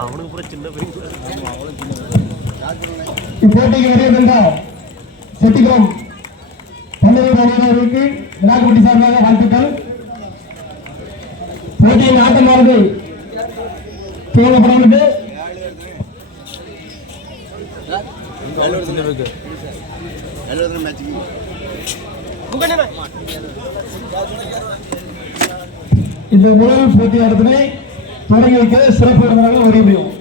அவனுக்கு கூட சின்ன பையன். இப்போட்டிக்கு வருகின்றார் செட்டிகுளம் பந்தய அணியினருக்கு வினாக்குட்டி சார்பாக வாழ்த்துக்கள். போட்டியின் ஆட்டமானது துவங்கப்படவில்லை. இந்த முதல் போட்டியாளர்களை தொடங்கி வைக்க சிறப்பு விருந்தினர்கள் வருகை புரியும்.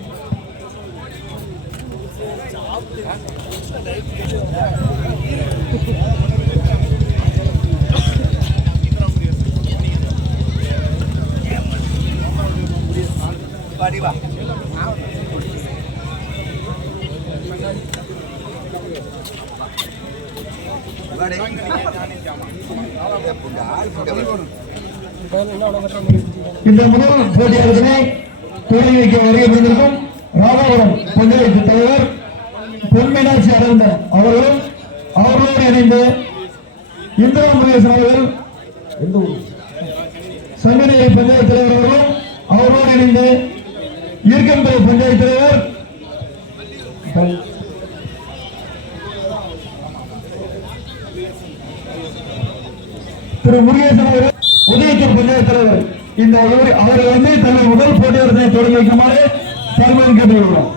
இந்த முதல் போட்டியாளர்களை தொடங்கி வைக்க வருகை புரிந்திருக்கும் ராதாபுரம் பஞ்சாயத்து தலைவர் பொன்மீனாட்சி அரவிந்தன் அவர்களும் அவர்களோடு இணைந்து இந்திரா முருகேசன் அவர்கள் சங்கநிலை பஞ்சாயத்து தலைவர் அவர்களும் அவர்களோடு இணைந்து ஈர்க்கம்புரை பஞ்சாயத்து தலைவர் திரு முருகேசன் அவர்கள் உதயத்தூர் பஞ்சாயத்து தலைவர் இந்த அவர்கள் வந்து தங்கள் முதல் போட்டியாளர்களை தொடங்கி வைக்குமாறு தலைமையில் கேட்டுக்கொள்கிறோம்.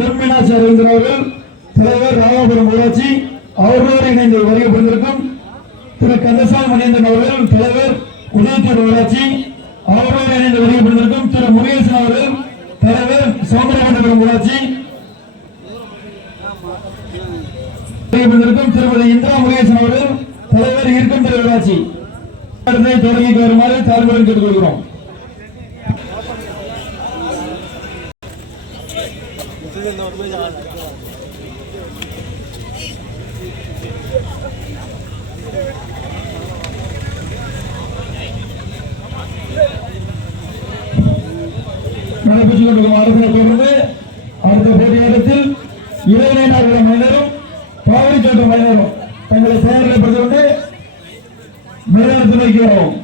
பொன்மீனாட்சி அரவிந்தன் அவர்கள் தலைவர் ராதாபுரம் ஊராட்சி அவர்களோடு இணைந்து வருகை புரிந்திருக்கும் திரு கந்தசாமி மணியந்தன் அவர்கள் தலைவர் உதயத்தூர் ஊராட்சி அவர்களோடு இணைந்து வருகை புரிந்திருக்கும் திரு முருகேசன் அவர்கள் தலைவர் சோமரமண்டபுரம் ஊராட்சி திருமதி இந்திரா முருகேசன் அவர்கள் தலைவர் ஈர்க்கம்புரை ஊராட்சி தொடங்கி வருமாறு தாழ்மையுடன் கேட்டுக்கொள்கிறோம். நடைபெற்றுக் கொண்டிருக்கும் அரசியல் தொடர்ந்து அடுத்த போட்டி நேரத்தில் இளைஞர் மனிதரும் பாவரிச்சோட்ட மனிதரும் தங்களை தயாரிக்கப்படுத்திக் கொண்டு மைதானத்தில் வைக்கிறோம்.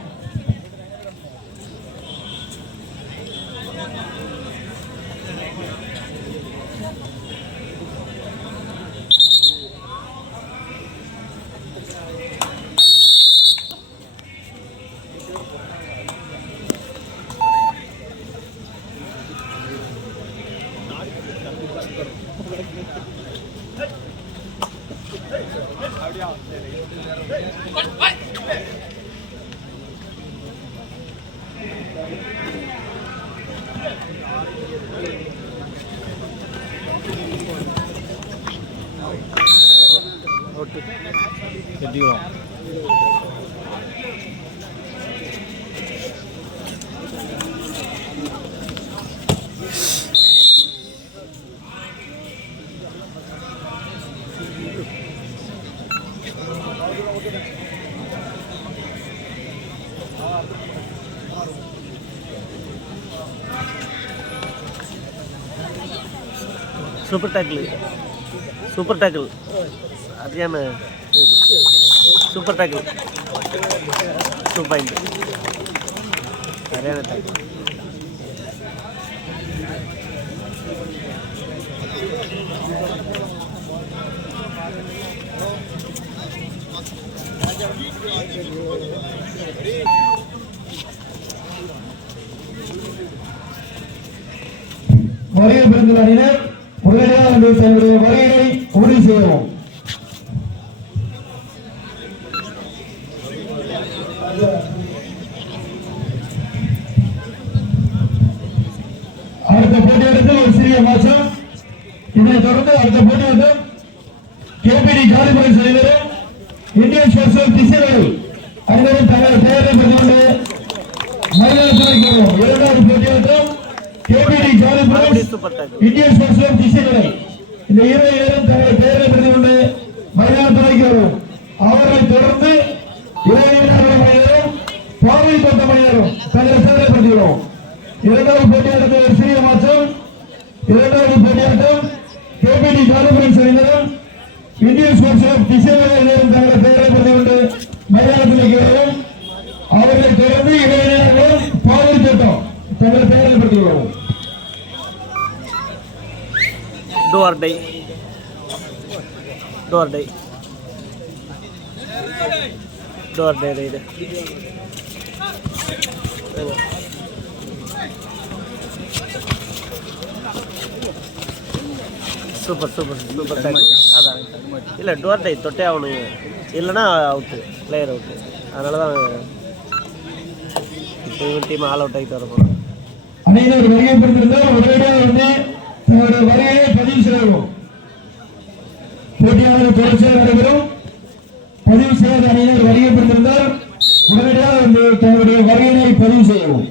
சூப்பர் டேக்கிள் அரியான சூப்பர் டேக்கிள் 2 பாயிண்ட் சரியான டேக்கிள். வருகை புரிந்துள்ள அணியினர் உடனடியாக வந்து தங்களுடைய வருகையை உறுதி செய்யவும். அடுத்த போட்டியிடத்தில் ஒரு சிறிய மாற்றம். இதனைத் தொடர்ந்து அடுத்த போட்டியிடத்தில் கேபிடி காலிமுறை செயலரும் இந்தியன் ஸ்போர்ட்ஸ் திசைகளை அனைவரும் தங்கள் பெயரை பதிவுண்டு மைதானத்தில் இரண்டாவது போட்டியாட்டம் கேபிடி ஜாலிபுரம் இந்தியன் ஸ்போர்ட்ஸ் திசைகளை இந்த இருவரும் தங்கள் பெயரை பதிவுண்டு மைதானத்தில் வரும். அவர்களை தொடர்ந்து இளைஞர்கள் மணியரும் பாவை தோட்ட மணியரும் தங்கள் பெயரை பதிவுகிறோம். இரண்டாவது போட்டியாட்டத்தில் ஒரு சிறிய மாற்றம். இரண்டாவது போட்டியாட்டம் கேபிடி ஜாலிபுரம் அணியினரும் இந்தியன் ஸ்போர்ட்ஸ் திசைகளை தங்கள் பெயரை பதிவுண்டு மைதானத்தில் வரும். அவர்களை தொடர்ந்து இளைஞர்களும் பாவை தோட்டம் தங்கள் பெயரை பதிவுகிறோம். Do or die. Do or die. Do or die. Right. Super. அதான் இல்லை டோர் டை தொட்டே ஆகணும், இல்லைன்னா அவுட்டு, பிளேயர் அவுட்டு. அதனால தான் இப்போ இவன் டீம் ஆல் அவுட் ஆகிட்டு வர போகிறோம். அனைவரும் வருகை பெற்றிருந்தால் உடனடியாக வந்து தங்களுடைய வருகையை பதிவு செய்வோம். போட்டியாளர் தொடர்ச்சியாக நடைபெறும். பதிவு செய்யாத அணியினர் வருகை பெற்றிருந்தால் உடனடியாக வந்து தங்களுடைய வருகையை பதிவு செய்யவும்.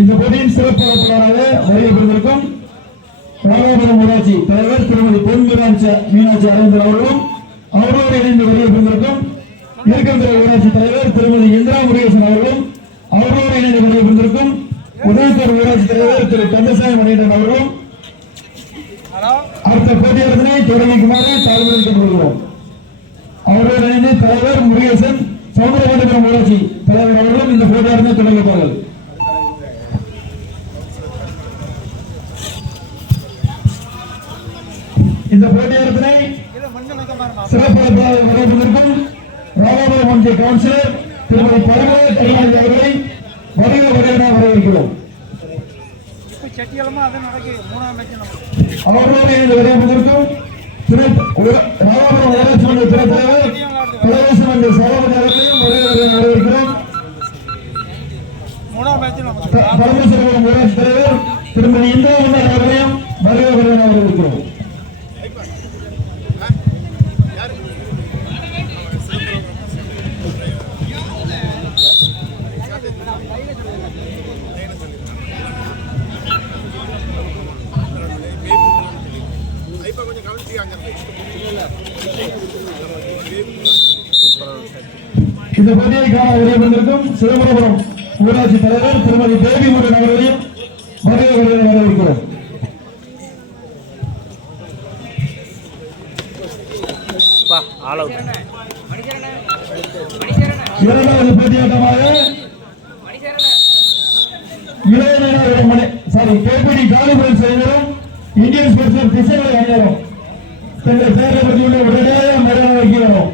இந்த போட்டியின் சிறப்பு அழைப்பாளராக வருகை புரிந்திருக்கும் ராமாபுரம் ஊராட்சி தலைவர் திருமதி பொன் மீனாட்சி அரவிந்தர் அவர்களும் அவரோடு இணைந்து வருகை புரிந்திருக்கும் இருக்கந்துறை ஊராட்சி தலைவர் திருமதி இந்திரா முருகேசன் அவர்களும் அவரோடு இணைந்து வருகை புரிந்திருக்கும் உதயத்தூர் ஊராட்சி தலைவர் திரு கந்தசாமி மணியன் அவர்களும் அடுத்த போட்டியாளர்களை தொடங்குமாறு தாழ்மையை கொண்டுள்ளோம். அவரோடு இணைந்து தலைவர் முருகேசன் சமுதிரபாண்டிபுரம் ஊராட்சி தலைவர் அவர்களும் இந்த போட்டியாளர்களை தொடங்குவார்கள். இந்த போட்டியாளர்களை சிறப்பு வரவேற்பிற்கும் ஒன்றிய கவுன்சிலர் திருமதி பரமேஸ்வரி கருணாநிதி அவர்களை வருக வரவேற்கிறோம். அவர்களோடு இணைந்து வருவதற்கும் ராமபுரம் நகராட்சி மன்ற துணைத் தலைவர் பிரதேச மன்ற சபாபதி அவர்களையும் வருக வரவேற்கிறோம். பரமேஸ்வரபுரம் ஊராட்சி தலைவர் திருமதி இந்திரா அவர்களையும் வருக வரவேற்கிறோம். இந்த பகுதியை காண வருவதற்கும் சிதம்பரம் ஊராட்சி தலைவர் திருமதி தேவி முருகன் அவர்களையும் வரவேற்கிறோம். இரண்டாவது போட்டியாட்டமாக கேபிடி காலிபுரம் செய்தரும் இந்தியன் ஸ்போர்ட்ஸ் திசைகளை அணியரும் தங்கள் பெயரை பற்றியுள்ள உடனடியாக மரியாதை வைக்கிறோம்.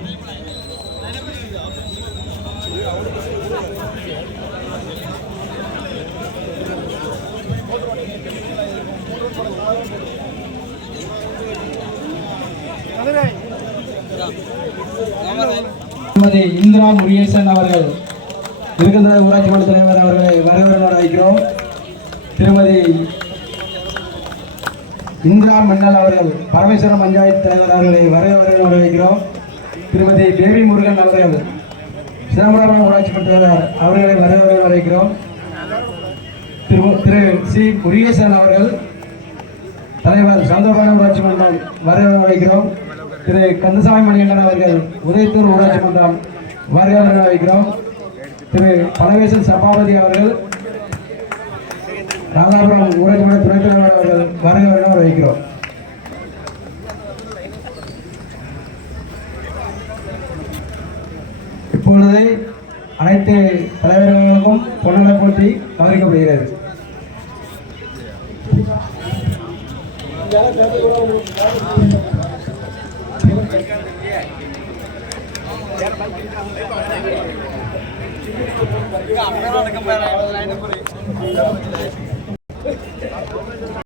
திருமதி இந்திரா முருகேசன் அவர்கள் இருக்கின்ற ஊராட்சி மன்ற தலைவர் அவர்களை வரவேற்க வைக்கிறோம். திருமதி இந்திரா மன்னல் அவர்கள் பரமேஸ்வரம் பஞ்சாயத்து தலைவர் அவர்களை வரவேற்க வைக்கிறோம். திருமதி தேவி முருகன் அவர்கள் சிதம்பரம் ஊராட்சி மன்ற தலைவர் அவர்களை வரவேற்க வைக்கிறோம். திரு சி முருகேசன் அவர்கள் தலைவர் சந்தோபான ஊராட்சி மன்றம் வரவேற்க வைக்கிறோம். திரு கந்தசாமி மணிகண்டன் அவர்கள் உதயத்தூர் ஊராட்சி மன்றம் வரவேற்க வைக்கிறோம். திரு பலவேசன் சபாபதி அவர்கள் ராதாபுரம் ஊராட்சி மன்ற துணைத் தலைவர் அவர்கள் வரவேற்க வைக்கிறோம். இப்பொழுது அனைத்து தலைவர்களுக்கும் பொன்னலை போட்டி கவனிக்கப்படுகிறது.